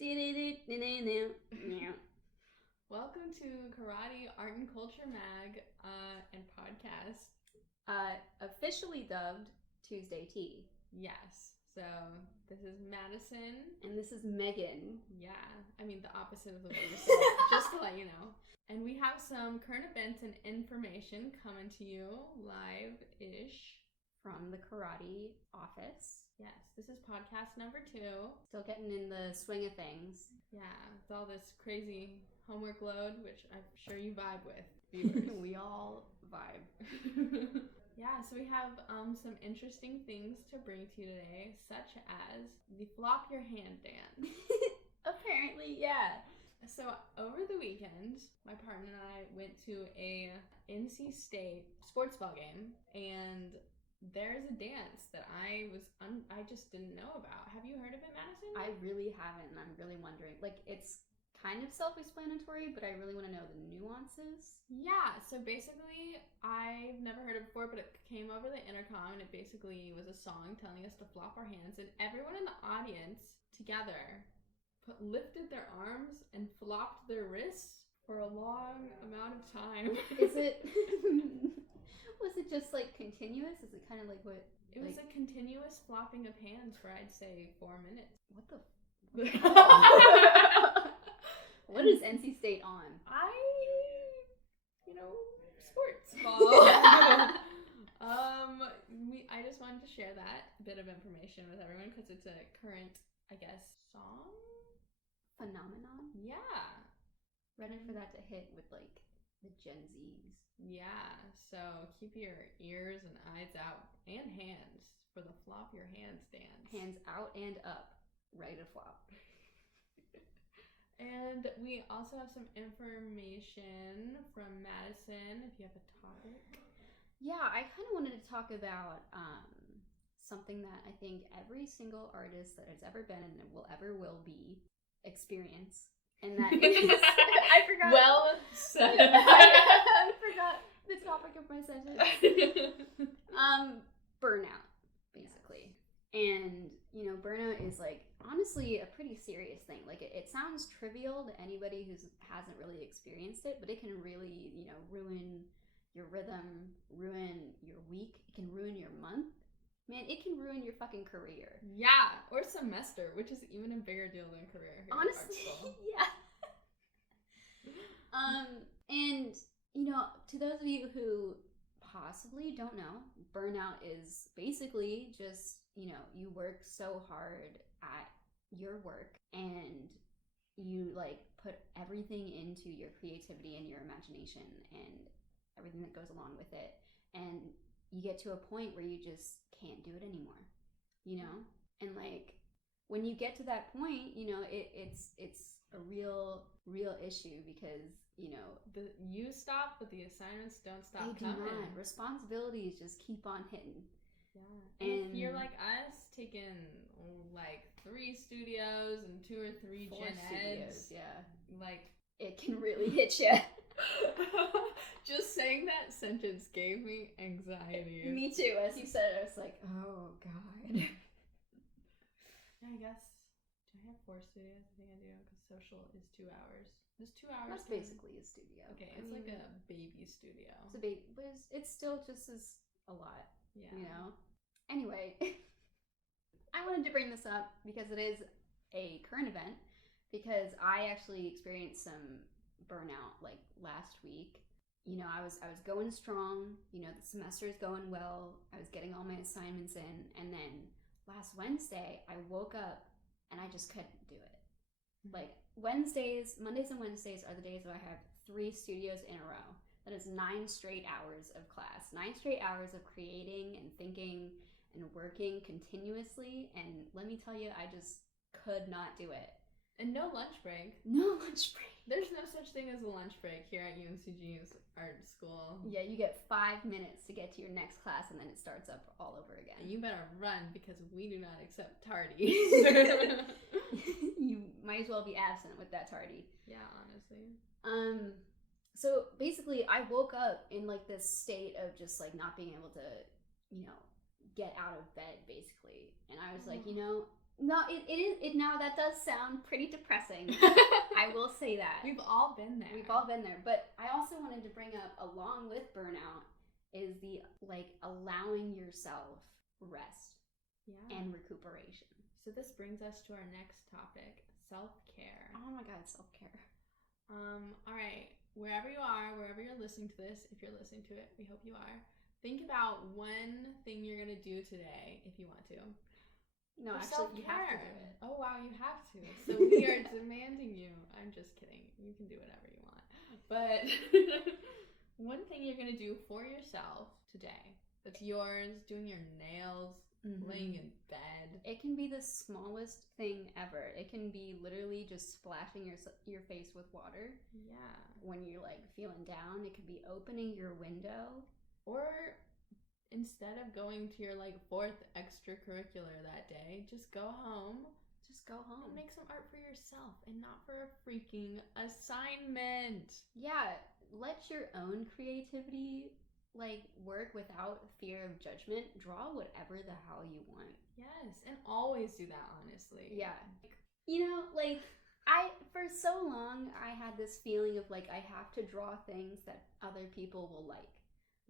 Welcome to Coraddi Art and Culture Mag and podcast. Officially dubbed Tuesday Tea. Yes. So this is Madison. And this is Megan. Yeah. I mean the opposite of the way we're saying, just to let you know. And we have some current events and information coming to you live-ish. From the Coraddi office. Yes, this is podcast number 2. Still getting in the swing of things. Yeah, with all this crazy homework load, which I'm sure you vibe with, viewers. We all vibe. Yeah, so we have some interesting things to bring to you today, such as the flop your hand dance. Apparently, yeah. So over the weekend, my partner and I went to a NC State sports ball game, and there's a dance that I just didn't know about. Have you heard of it, Madison? I really haven't, and I'm really wondering. Like, it's kind of self-explanatory, but I really want to know the nuances. Yeah, so basically, I've never heard it before, but it came over the intercom, and it basically was a song telling us to flop our hands, and everyone in the audience together lifted their arms and flopped their wrists for a long amount of time. Is it... Was it just like continuous? Is it kind of like what? It was a continuous flopping of hands for I'd say 4 minutes. What the? What is NC State on? Sports ball. I just wanted to share that bit of information with everyone because it's a current, I guess, song phenomenon. Yeah. Ready for that to hit with like the Gen Zs. Yeah, so keep your ears and eyes out and hands for the flop your hands dance. Hands out and up, ready to flop. And we also have some information from Madison, if you have a topic. Yeah, I kind of wanted to talk about something that I think every single artist that has ever been and will be experience. And that is... I forgot. Well said. I forgot the topic of my sentence. Burnout, basically. And, burnout is like, honestly, a pretty serious thing. Like, it sounds trivial to anybody who hasn't really experienced it, but it can really, ruin your rhythm, ruin your week. It can ruin your month. Man, it can ruin your fucking career. Yeah, or semester, which is even a bigger deal than career. Honestly, yeah. And, to those of you who possibly don't know, burnout is basically just, you work so hard at your work and you like put everything into your creativity and your imagination and everything that goes along with it. And you get to a point where you just can't do it anymore, And like, when you get to that point, it's a real issue because, you stop, but the assignments don't stop they coming. Do not. Responsibilities just keep on hitting. Yeah. And if you're like us, taking like 3 studios and 2 or 3 4 gen eds, yeah, like it can really hit you. Just saying that sentence gave me anxiety. Me too. As you said it, I was like, oh god. Yeah, I guess. Do I have 4 studios? I think I do, because social is 2 hours. Does 2 hours? That's basically a studio. Okay, it's like a baby studio. It's a baby, but it's still just as a lot. Yeah. Anyway, I wanted to bring this up because it is a current event. Because I actually experienced some burnout like last week. I was going strong. The semester's going well. I was getting all my assignments in, and then last Wednesday, I woke up and I just couldn't do it. Like, Mondays and Wednesdays are the days where I have 3 studios in a row. That is 9 straight hours of class. 9 straight hours of creating and thinking and working continuously. And let me tell you, I just could not do it. And no lunch break. No lunch break. There's no such thing as a lunch break here at UNCG's art school. Yeah, you get 5 minutes to get to your next class, and then it starts up all over again. And you better run, because we do not accept tardies. You might as well be absent with that tardy. Yeah, honestly. So basically, I woke up in like this state of just like not being able to, get out of bed, basically. And I was like, No, it is now that does sound pretty depressing. I will say that. We've all been there. We've all been there. But I also wanted to bring up, along with burnout, is the like allowing yourself rest and recuperation. So this brings us to our next topic, self-care. Oh my god, self-care. All right. Wherever you are, wherever you're listening to this, if you're listening to it, we hope you are. Think about one thing you're going to do today if you want to. No, actually, you have to do it. Oh, wow, you have to. So we are demanding you. I'm just kidding. You can do whatever you want. But one thing you're going to do for yourself today that's yours, doing your nails, laying in bed. It can be the smallest thing ever. It can be literally just splashing your face with water. Yeah. When you're like feeling down, it could be opening your window. Or instead of going to your like 4th extracurricular that day, just go home. Just go home. And make some art for yourself and not for a freaking assignment. Yeah, let your own creativity like work without fear of judgment. Draw whatever the hell you want. Yes, and always do that, honestly. Yeah. You know, like for so long I had this feeling of like I have to draw things that other people will like.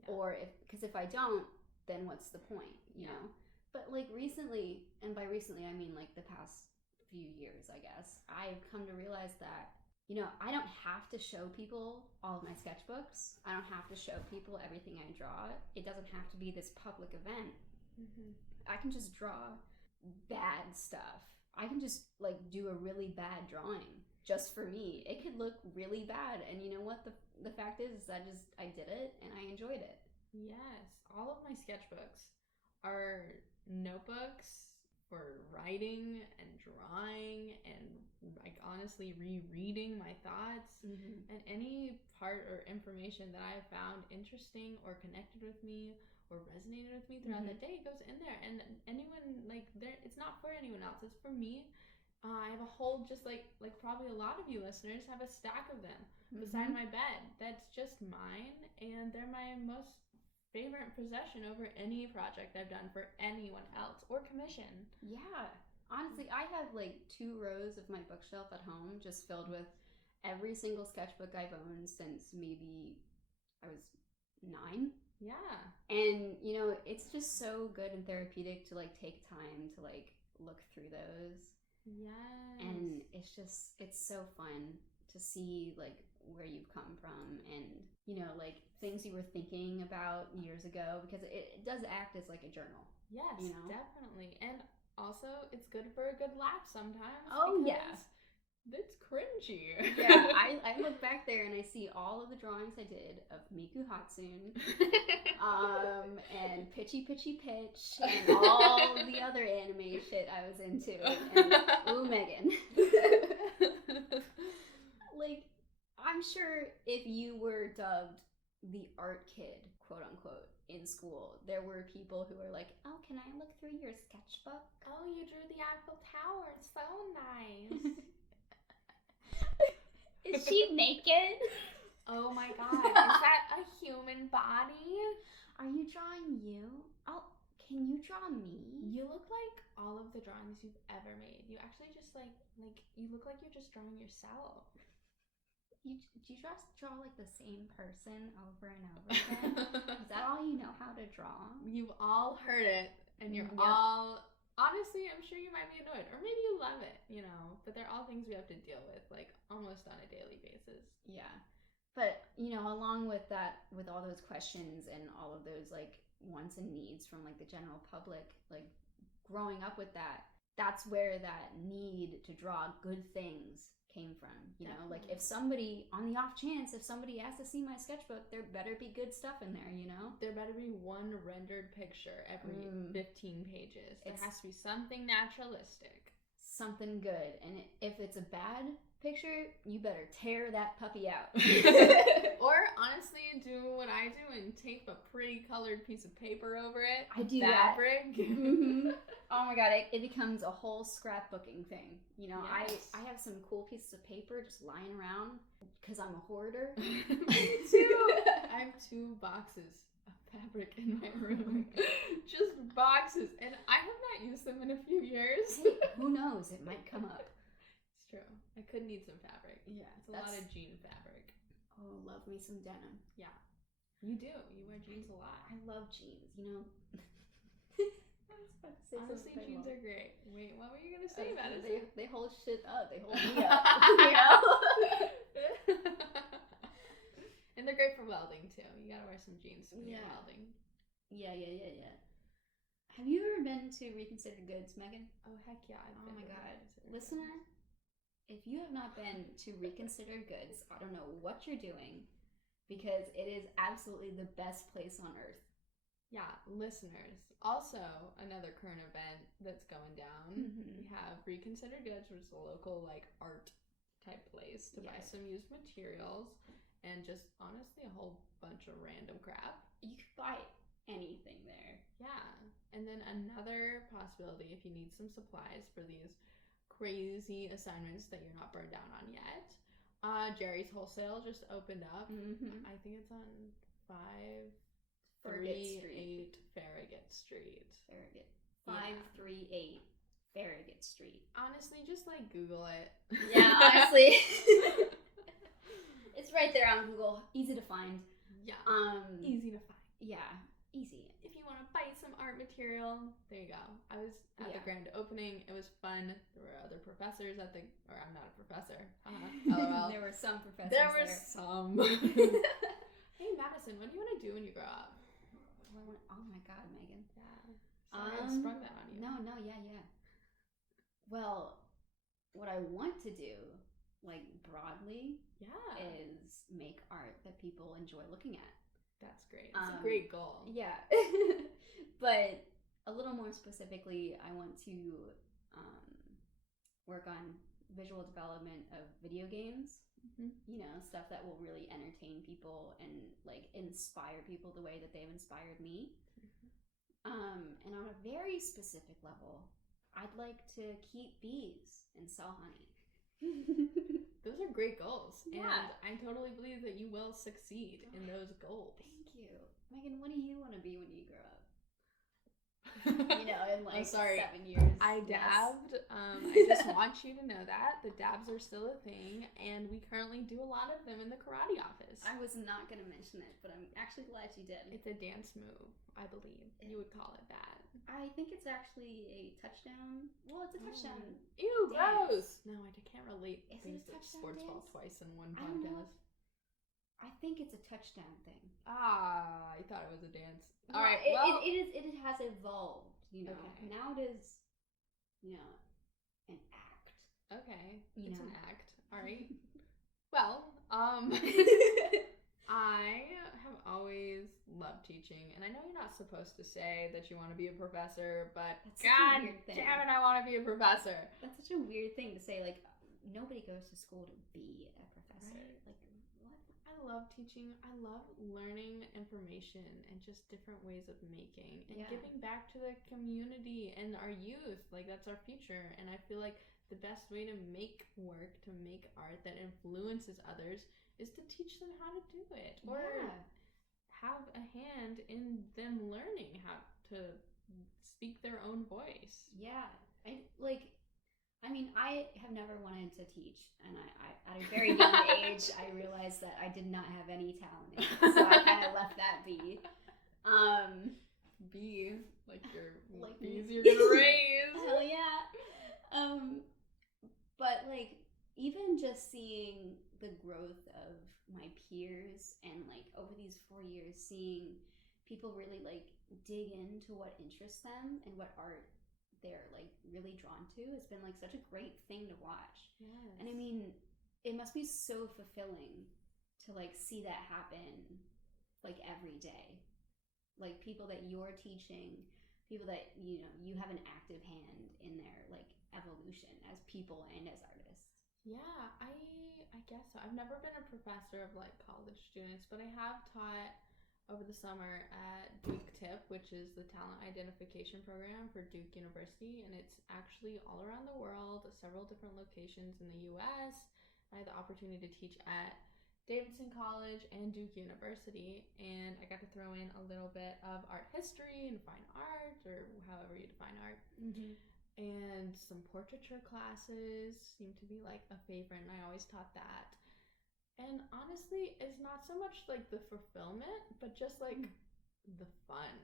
Yeah. Or because if I don't, then what's the point, you know? But like recently, and by recently I mean like the past few years, I guess, I've come to realize that, you know, I don't have to show people all of my sketchbooks. I don't have to show people everything I draw. It doesn't have to be this public event. I can just draw bad stuff. I can just like do a really bad drawing just for me. It could look really bad, and you know what? The fact is that I did it and I enjoyed it. Yes, all of my sketchbooks are notebooks for writing and drawing and like honestly rereading my thoughts, and any part or information that I found interesting or connected with me or resonated with me throughout the day goes in there. And anyone like there, it's not for anyone else, it's for me. I have a whole, just like probably a lot of you listeners have a stack of them beside my bed that's just mine, and they're my most favorite possession over any project I've done for anyone else or commission. Yeah, honestly, I have like 2 rows of my bookshelf at home just filled with every single sketchbook I've owned since maybe I was 9. Yeah. And you know, it's just so good and therapeutic to like take time to like look through those. Yes. And it's so fun to see like where you've come from, and you know, like things you were thinking about years ago, because it does act as like a journal. Yes, you know? Definitely. And also it's good for a good laugh sometimes. Oh yeah. It's cringy. Yeah, I look back there and I see all of the drawings I did of Miku Hatsune, and Pitchy Pitchy Pitch, and all the other anime shit I was into, and ooh, Megan. Like, I'm sure if you were dubbed the art kid, quote unquote, in school, there were people who were like, oh, can I look through your sketchbook? Oh, you drew the Eiffel Tower. It's so nice. Is she naked? Oh my god, is that a human body? Are you drawing you? Oh, can you draw me? You look like all of the drawings you've ever made. You actually just like you look like you're just drawing yourself. Do you just draw like the same person over and over again? Is that all you know how to draw? You've all heard it, and you're all... Honestly, I'm sure you might be annoyed, or maybe you love it, you know, but they're all things we have to deal with, like, almost on a daily basis. Yeah. But, you know, along with that, with all those questions and all of those, like, wants and needs from, like, the general public, like, growing up with that, that's where that need to draw good things came from, you know? Like, if somebody, on the off chance, if somebody asks to see my sketchbook, there better be good stuff in there, you know? There better be one rendered picture every 15 pages. There has to be something naturalistic. Something good. And if it's a bad picture, you better tear that puppy out. Or, honestly, do what I do and tape a pretty colored piece of paper over it. I do fabric. That. Oh my god, it becomes a whole scrapbooking thing. You know, yes. I have some cool pieces of paper just lying around because I'm a hoarder. Me too. I have 2 boxes of fabric in my room. Just boxes. And I have not used them in a few years. Hey, who knows? It might come up. It's true. I could need some fabric. Yeah. It's a lot of jean fabric. Oh, love me some denim. Yeah. You do. You wear jeans a lot. I love jeans, you know? Honestly, jeans are great. Wait, what were you going to say about it? They hold shit up. They hold me up. You know? And they're great for welding, too. You gotta wear some jeans when you're welding. Yeah. Have you ever been to Reconsider Goods, Megan? Oh, heck yeah. Oh my god. Listener, if you have not been to Reconsider Goods, I don't know what you're doing, because it is absolutely the best place on earth. Yeah, listeners. Also, another current event that's going down. We have Reconsider Goods, which is a local, art type place to buy some used materials and just, honestly, a whole bunch of random crap. You could buy anything there. Yeah. And then another possibility, if you need some supplies for these crazy assignments that you're not burned down on yet, Jerry's Wholesale just opened up. I think it's on 538 Farragut Street. 538 Farragut Street. Honestly, just Google it. Yeah, honestly. It's right there on Google. Easy to find. Yeah. Easy to find. Yeah, easy. If you want to buy some art material, there you go. I was at the grand opening. It was fun. There were other professors at or I'm not a professor. LOL. There were some professors There were some. Hey, Madison, what do you want to do when you grow up? Oh my god, Megan. Yeah. Sorry, I sprung that on you. No, yeah. Well, what I want to do, broadly, is make art that people enjoy looking at. That's great. It's a great goal. Yeah. But a little more specifically, I want to work on visual development of video games. You know, stuff that will really entertain people and inspire people the way that they've inspired me. And on a very specific level, I'd like to keep bees and sell honey. Those are great goals. Yeah. And I totally believe that you will succeed in those goals. Thank you. Megan, what do you want to be when you grow up? You know, in 7 years. I dabbed. I just want you to know that the dabs are still a thing, and we currently do a lot of them in the Coraddi office. I was not going to mention it, but I'm actually glad you did. It's a dance move, I believe. You would call it that. I think it's actually a touchdown. Well, it's a touchdown. Ew, dance. Gross. No, I can't relate things to sports ball twice in one podcast. I think it's a touchdown thing. I thought it was a dance. All right. It has evolved. You know. Okay. Now it is, an act. Okay. It's an act. All right. Well, I have always loved teaching, and I know you're not supposed to say that you want to be a professor, but God damn it, I want to be a professor. That's such a weird thing to say. Nobody goes to school to be a professor. Right. What? I love teaching. I love learning information and just different ways of making and giving back to the community and our youth. That's our future. And I feel like the best way to make work, to make art that influences others, is to teach them how to do it or have a hand in them learning how to speak their own voice. Yeah. I have never wanted to teach, and I at a very young age, I realized that I did not have any talent in it, so I kind of left that be. Bees you're gonna raise. Hell yeah. But even just seeing the growth of my peers and over these 4 years, seeing people really dig into what interests them and what art they're really drawn to, has been such a great thing to watch. Yes. And I mean, it must be so fulfilling to see that happen every day. People that you're teaching, people that you have an active hand in their evolution as people and as artists. Yeah, I guess so. I've never been a professor of college students, but I have taught over the summer at Duke TIP, which is the talent identification program for Duke University, and it's actually all around the world, several different locations in the US. I had the opportunity to teach at Davidson College and Duke University, and I got to throw in a little bit of art history and fine art, or however you define art. Mm-hmm. And some portraiture classes seem to be like a favorite, and I always taught that. And honestly, it's not so much like the fulfillment, but just like the fun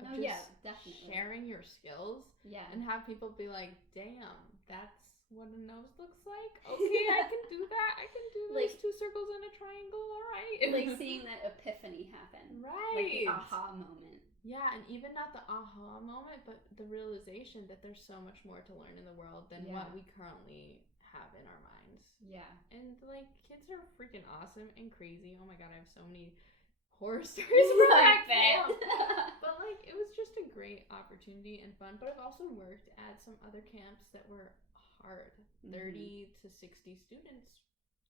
of definitely sharing your skills. Yeah. And have people be like, damn, that's what a nose looks like. Okay, I can do that. I can do these 2 circles and a triangle. All right. Like seeing that epiphany happen. Right. Like the aha moment. Yeah, and even not the aha moment, but the realization that there's so much more to learn in the world than what we currently have in our minds. Yeah. And like, kids are freaking awesome and crazy. Oh my god, I have so many horror stories from that camp. But like, it was just a great opportunity and fun. But I've also worked at some other camps that were hard. 30 to 60 students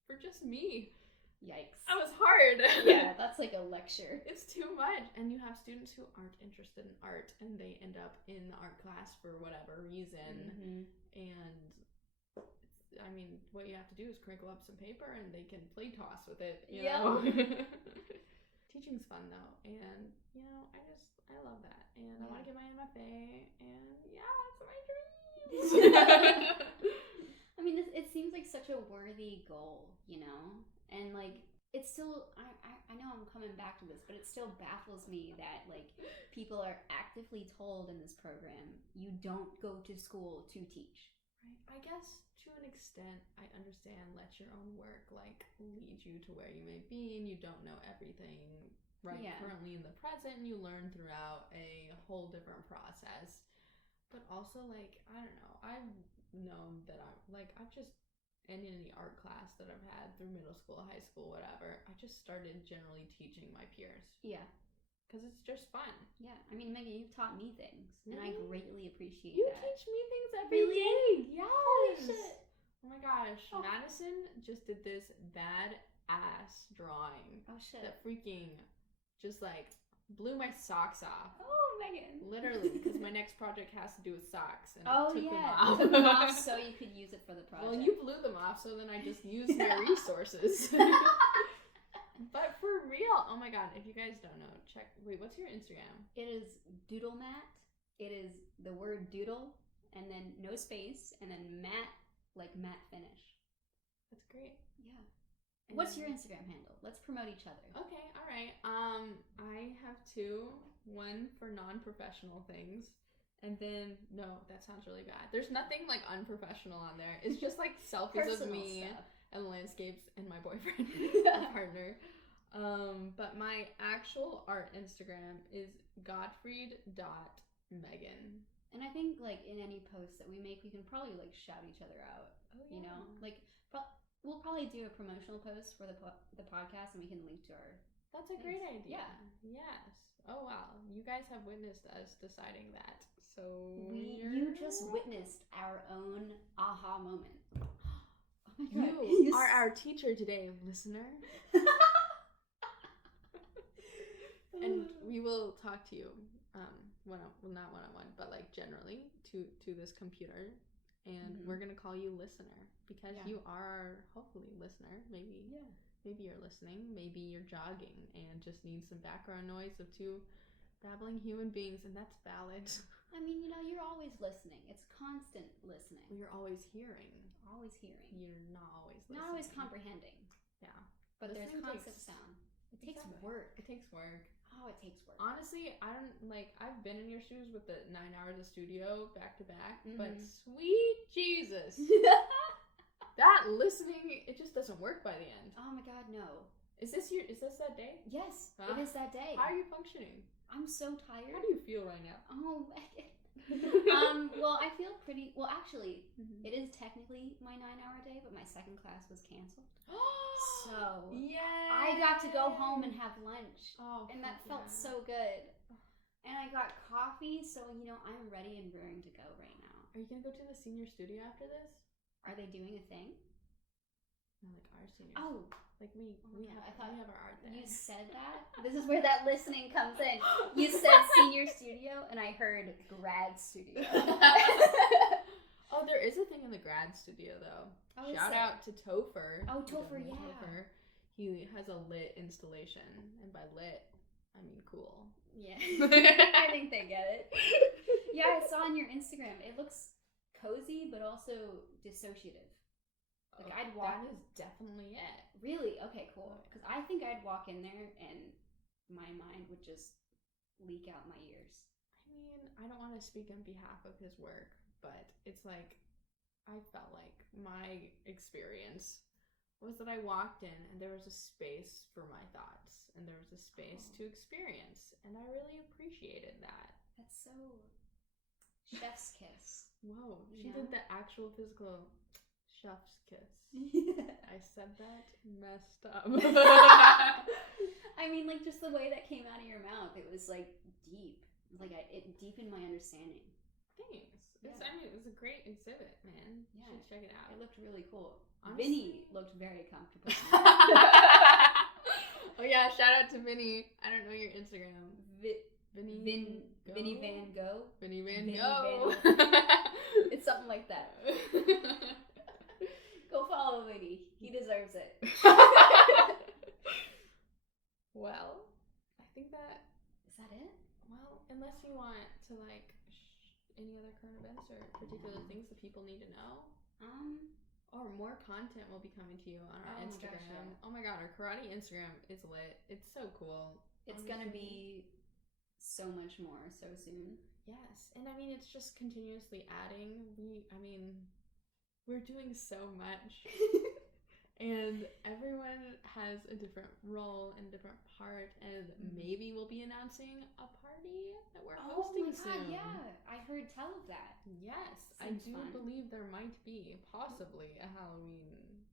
for just me. Yikes. That was hard. Yeah, that's like a lecture. It's too much. And you have students who aren't interested in art and they end up in the art class for whatever reason. And I mean, what you have to do is crinkle up some paper and they can play toss with it, you know? Teaching's fun though, and you know, I love that, and I want to get my MFA, and that's my dreams. I mean, it seems like such a worthy goal, you know, and like it's still, I know I'm coming back to this, but it still baffles me that like people are actively told in this program, you don't go to school to teach. Right. I guess to an extent, I understand let your own work like lead you to where you may be, and you don't know everything currently in the present, and you learn throughout a whole different process. But also, like, I don't know, I've known that I've just, and in any art class that I've had through middle school, high school, whatever, I just started generally teaching my peers. Yeah. Because it's just fun. Yeah. I mean, Megan, you've taught me things, and I greatly appreciate you that. You teach me things every day. Yes. Holy shit. Oh my gosh. Oh. Madison just did this bad-ass drawing. Oh shit. That freaking just like blew my socks off. Oh, Megan. Literally, because my next project has to do with socks. And I took them off so you could use it for the project. Well, you blew them off, so then I just used my resources. But for real, oh my god, if you guys don't know, what's your Instagram? It is Doodle Matte. It is the word doodle, and then no space, and then matte, like matte finish. That's great. Yeah. What's your Instagram handle? Let's promote each other. Okay, all right. I have 2. One for non-professional things, and then no, that sounds really bad. There's nothing like unprofessional on there. It's just like selfies of me and landscapes and my boyfriend, my partner. But my actual art Instagram is Gottfried.Megan. And I think like in any post that we make, we can probably like shout each other out. Oh, yeah. You know, like we'll probably do a promotional post for the podcast, and we can link to our. That's a great idea. Yeah. Yes. Oh wow, you guys have witnessed us deciding that. So you just witnessed our own aha moment. Oh my god, you are our teacher today, listener. And we will talk to you, not one-on-one, but like generally to this computer, and we're gonna call you listener because you are hopefully listener. Maybe you're listening. Maybe you're jogging and just need some background noise of 2 babbling human beings, and that's valid. I mean, you know, you're always listening. It's constant listening. Well, you're always hearing. Always hearing. You're not always listening. Not always comprehending. Yeah. But there's constant sound. It takes work. It takes work. Oh, it takes work. Honestly, I've been in your shoes with the 9 hours of studio back to back, but sweet Jesus. That listening, it just doesn't work by the end. Oh my god, no. Is this that day? Yes, it is that day. How are you functioning? I'm so tired. How do you feel right now? Oh, well, I feel pretty, well, actually, it is technically my 9-hour day, but my second class was canceled. So, I got to go home and have lunch. Oh, and that felt so good. And I got coffee, so, you know, I'm ready and raring to go right now. Are you going to go to the senior studio after this? Are they doing a thing? No, like our seniors. Oh. Like we have our art there. You said that? This is where that listening comes in. You said senior studio, and I heard grad studio. Oh, there is a thing in the grad studio, though. Shout out to Topher. Oh, Topher, yeah. Topher. he has a lit installation, and by lit, I mean cool. Yeah. I think they get it. Yeah, I saw on your Instagram. It looks cozy, but also dissociative. Like, I'd walk... That is definitely it. Really? Okay, cool. Because I think I'd walk in there and my mind would just leak out my ears. I mean, I don't want to speak on behalf of his work, but it's like, I felt like my experience was that I walked in and there was a space for my thoughts and there was a space to experience, and I really appreciated that. That's so chef's kiss. Whoa, she did the actual physical chef's kiss. Yeah. I said that messed up. I mean, like, just the way that came out of your mouth, it was like deep. Like, it deepened my understanding. Thanks. Yeah. I mean, it was a great exhibit, man. Yeah. You should check it out. It looked really cool. Honestly, Vinny looked very comfortable. Oh yeah, shout out to Vinny. I don't know your Instagram. Vinny Van Gogh. Vinny Van Vinny Gogh. It's something like that. Go follow Vinny. He deserves it. Well, I think that... Is that it? Well, unless you want to, like, any other current events or particular things that people need to know. Or more content will be coming to you on our Instagram. Gosh, yeah. Oh my god, our Coraddi Instagram is lit. It's so cool. It's gonna be so much more so soon. Yes, and I mean, it's just continuously adding. We're doing so much. And everyone has a different role and different part, and maybe we'll be announcing a party that we're hosting soon. Yeah, I heard tell of that. Yes, Seems I do fun. believe there might be possibly a Halloween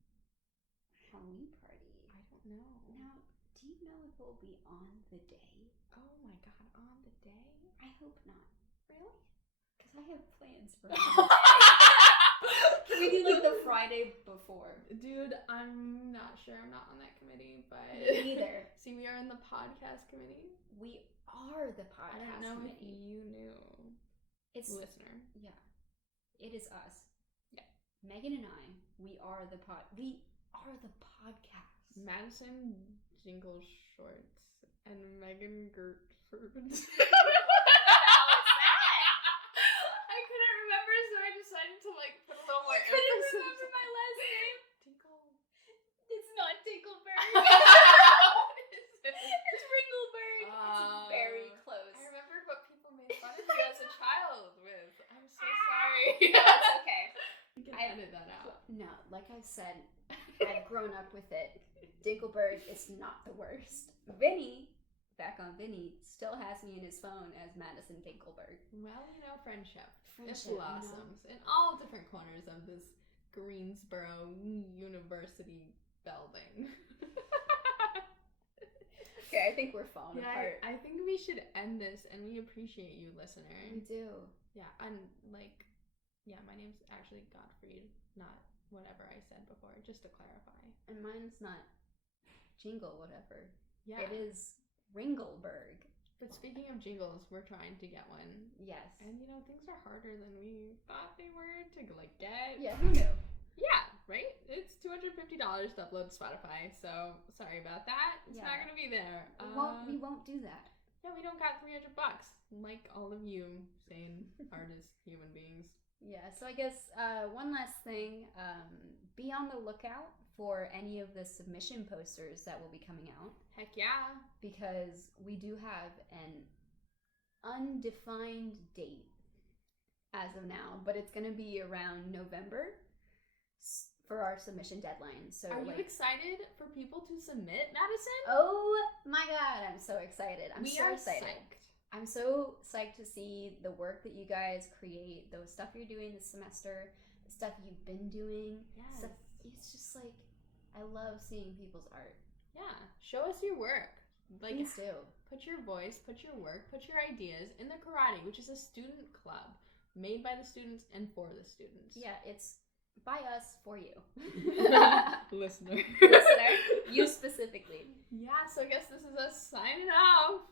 party. I don't know. Now, do you know if we'll be on the day? Oh my god, on the day? I hope not. Really? Because I have plans for Can we do like the Friday before? Dude, I'm not sure. I'm not on that committee, but... Me either. See, we are in the podcast committee. We are the podcast I don't know committee. if you knew. It's listener. Yeah. It is us. Yeah. Megan and I, we are the podcast. Madison Jingle Shorts and Megan Gertford. I couldn't remember, so I decided to like put a little more I couldn't emphasis. remember my last name. Tinkle. It's not Tinkleberg. What is it? It's Ringleberg. It's very close. I remember what people made fun of you as a child with. I'm so sorry. That's okay. You can edit that out. No, like I said, I've grown up with it. Dinkleberg is not the worst. Vinny, back on Vinny, still has me in his phone as Madison Dinkleberg. Well, you know, friendship. It Friendship, blossoms in all different corners of this Greensboro University building. Okay, I think we're falling apart. I think we should end this, and we appreciate you, listener. We do. Yeah, and like, yeah, my name's actually Gottfried, not whatever I said before, just to clarify. And mine's not Jingle, whatever. Yeah. It is Ringleberg. But speaking of jingles, we're trying to get one. Yes. And you know, things are harder than we thought they were to like get. Yeah, who knew? Yeah, right? It's $250 to upload to Spotify, so sorry about that. It's not gonna be there. We won't do that. Yeah, we don't got $300. Like all of you sane artists, human beings. Yeah, so I guess one last thing, be on the lookout for any of the submission posters that will be coming out. Heck yeah. Because we do have an undefined date as of now, but it's going to be around November for our submission deadline. So are you excited for people to submit, Madison? Oh my god, I'm so excited. I'm we so are excited. Psyched. I'm so psyched to see the work that you guys create, the stuff you're doing this semester, the stuff you've been doing. Yes. Stuff, it's just like, I love seeing people's art. Yeah. Show us your work. Like, Please do. Put your voice, put your work, put your ideas in the Coraddi, which is a student club made by the students and for the students. Yeah, it's by us for you. Listener. Listener. You specifically. Yeah, so I guess this is us signing off.